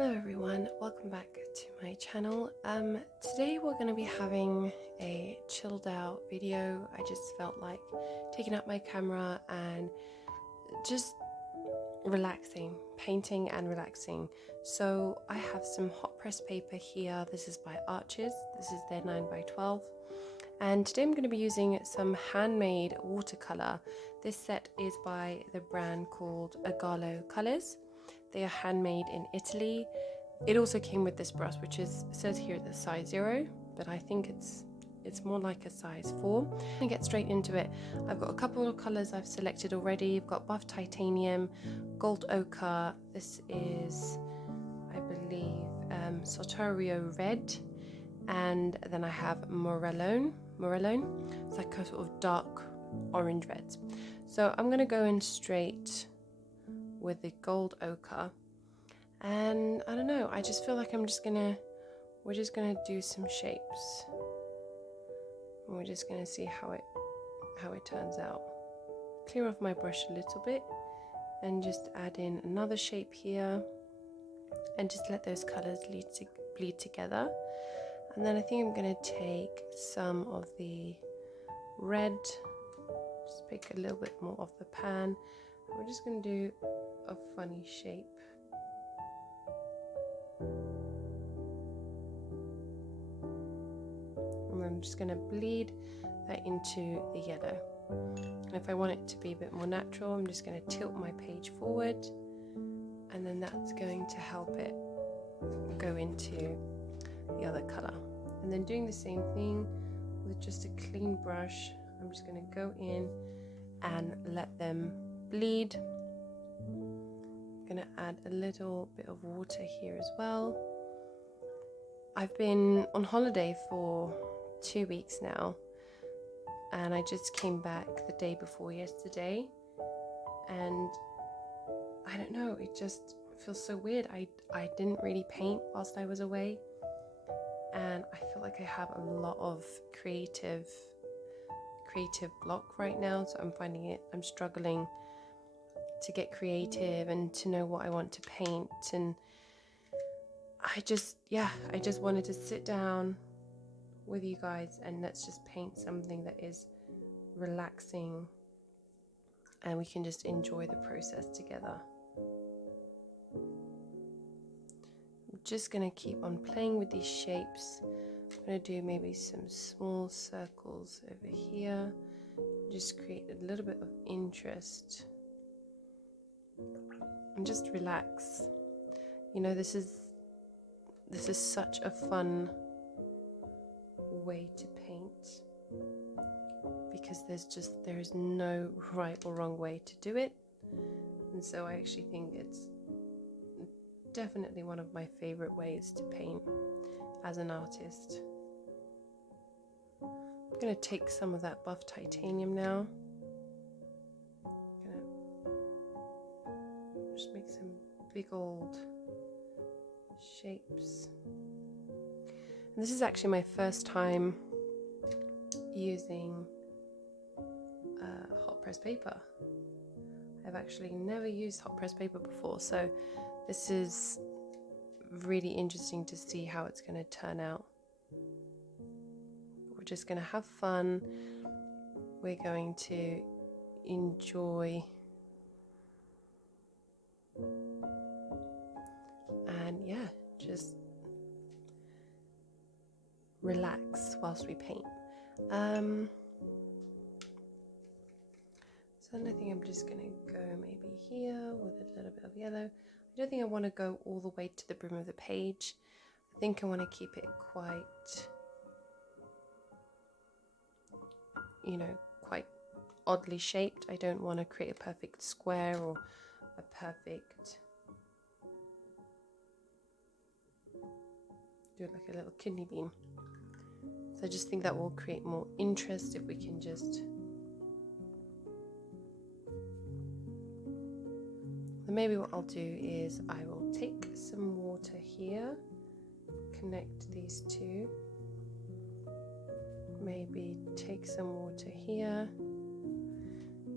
Hello everyone, welcome back to my channel. Today we're going to be having a chilled out video. I just felt like taking out my camera and just relaxing, painting and relaxing. So I have some hot press paper here. This is by Arches. This is their 9x12. And today I'm going to be using some handmade watercolor. This set is by the brand called Agallo colors. They are handmade in Italy. It also came with this brush, which says here the size 0, but I think it's more like a size 4. I'm gonna get straight into it. I've got a couple of colors I've selected already. I've got buff titanium, gold ochre. This is, I believe, Sartorio red, and then I have Morellone. It's like a sort of dark orange reds. So I'm gonna go in straight with the gold ochre, and I don't know, I just feel like we're just gonna do some shapes, and we're just gonna see how it turns out. Clear off my brush a little bit and just add in another shape here and just let those colors bleed together. And then I think I'm gonna take some of the red, just pick a little bit more off the pan. We're just going to do a funny shape. And I'm just going to bleed that into the yellow. And if I want it to be a bit more natural, I'm just going to tilt my page forward, and then that's going to help it go into the other color. And then doing the same thing with just a clean brush, I'm just going to go in and let them bleed. I'm gonna add a little bit of water here as well. I've been on holiday for 2 weeks now, and I just came back the day before yesterday, and I don't know, it just feels so weird. I didn't really paint whilst I was away, and I feel like I have a lot of creative block right now, so I'm struggling to get creative and to know what I want to paint. And I just wanted to sit down with you guys and let's just paint something that is relaxing, and we can just enjoy the process together. I'm just gonna keep on playing with these shapes. I'm gonna do maybe some small circles over here, just create a little bit of interest and just relax. You know, this is such a fun way to paint, because there is no right or wrong way to do it. And so I actually think it's definitely one of my favorite ways to paint as an artist. I'm going to take some of that buff titanium now. I'm going to just make some big old shapes. And this is actually my first time using hot press paper. I've actually never used hot press paper before, so this is really interesting to see how it's going to turn out. We're just going to have fun. We're going to enjoy, and yeah, just relax whilst we paint. So then I think I'm just going to go maybe here with a little bit of yellow. I don't think I want to go all the way to the brim of the page. I think I want to keep it quite, quite oddly shaped. I don't want to create a perfect square or a perfect, do it like a little kidney bean. So I just think that will create more interest if we can just, then maybe what I'll do is I will take some water here, connect these two, maybe take some water here.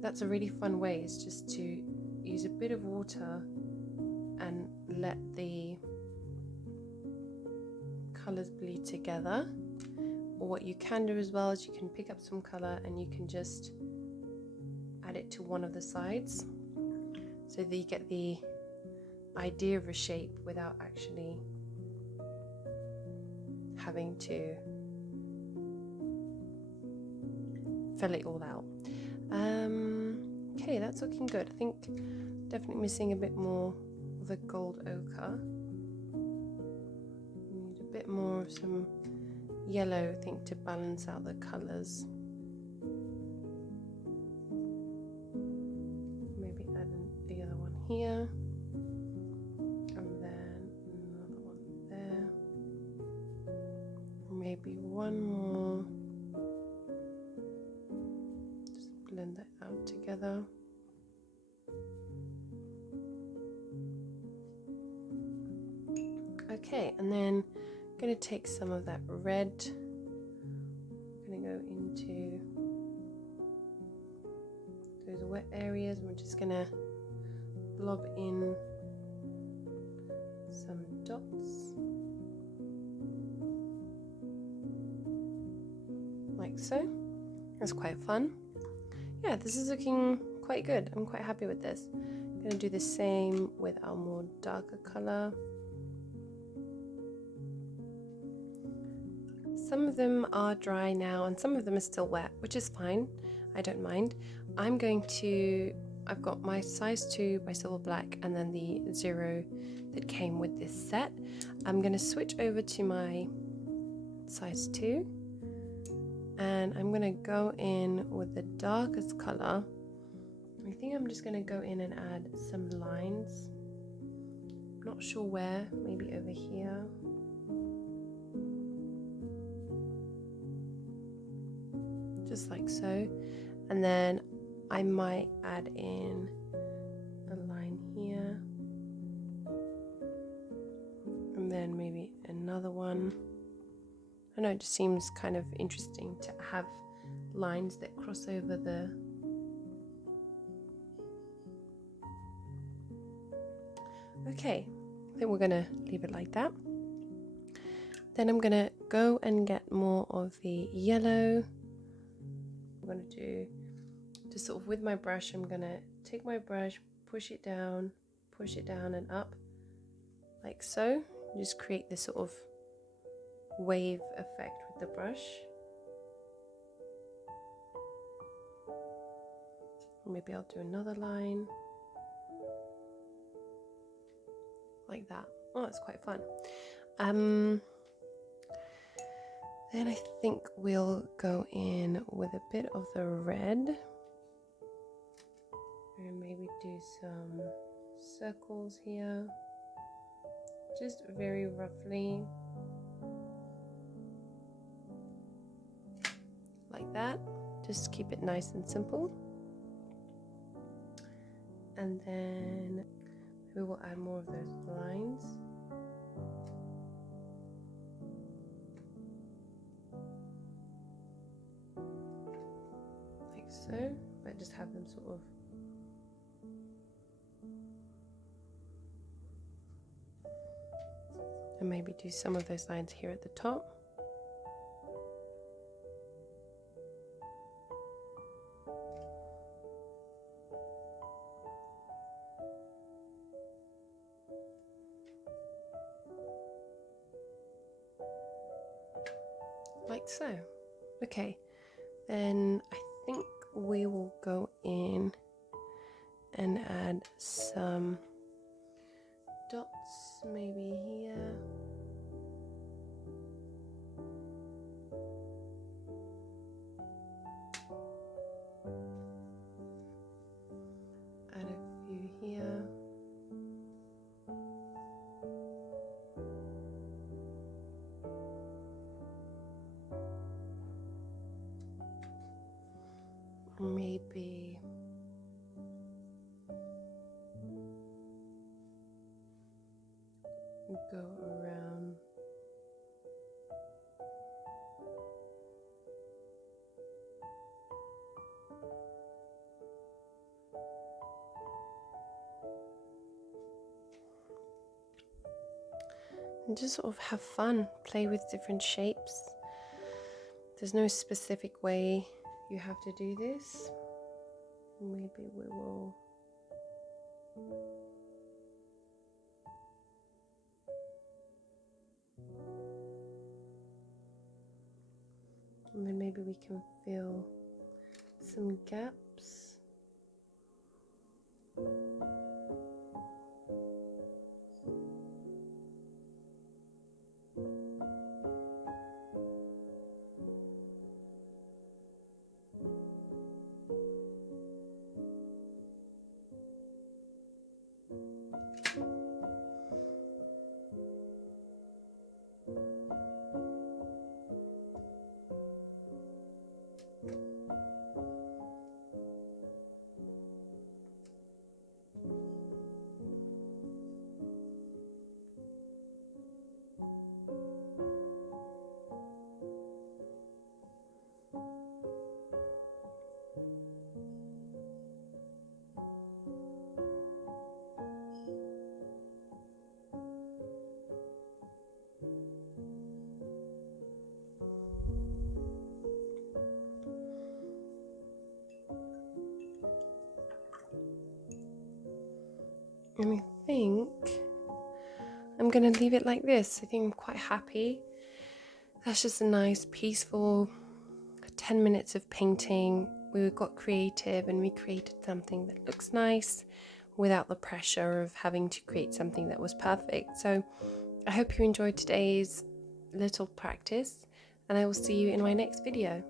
That's a really fun way, is just to use a bit of water and let the colors bleed together. Or what you can do as well is you can pick up some color and you can just add it to one of the sides so that you get the idea of a shape without actually having to fill it all out. Okay, that's looking good. I think definitely missing a bit more of the gold ochre. Need a bit more of some yellow, I think, to balance out the colours. Maybe add the other one here, and then another one there. Maybe one more. Just blend that out together. Okay, and then I'm going to take some of that red. I'm going to go into those wet areas, and we're just going to blob in some dots like so. That's quite fun. Yeah, this is looking quite good. I'm quite happy with this. I'm going to do the same with our more darker color. Some of them are dry now and some of them are still wet, which is fine. I don't mind. I've got my size 2 by Silver Black and then the 0 that came with this set. I'm going to switch over to my size 2 and I'm going to go in with the darkest color. I think I'm just going to go in and add some lines. Not sure where, maybe over here. Just like so, and then I might add in a line here and then maybe another one. I know, it just seems kind of interesting to have lines that cross over the okay, I think we're gonna leave it like that. Then I'm gonna go and get more of the yellow. I'm going to do just sort of with my brush. I'm going to take my brush, push it down and up like so. Just create this sort of wave effect with the brush. Maybe I'll do another line like that. Oh, that's quite fun. Then I think we'll go in with a bit of the red and maybe do some circles here, just very roughly like that. Just keep it nice and simple. And then we will add more of those lines. So, but just have them sort of and maybe do some of those lines here at the top. Like so. Okay, then I think we will go in and add some dots maybe here. Add a few here. Maybe go around and just sort of have fun, play with different shapes. There's no specific way you have to do this. Maybe we will and then maybe we can fill some gaps. And I think I'm going to leave it like this. I think I'm quite happy. That's just a nice, peaceful 10 minutes of painting. We got creative and we created something that looks nice without the pressure of having to create something that was perfect. So I hope you enjoyed today's little practice, and I will see you in my next video.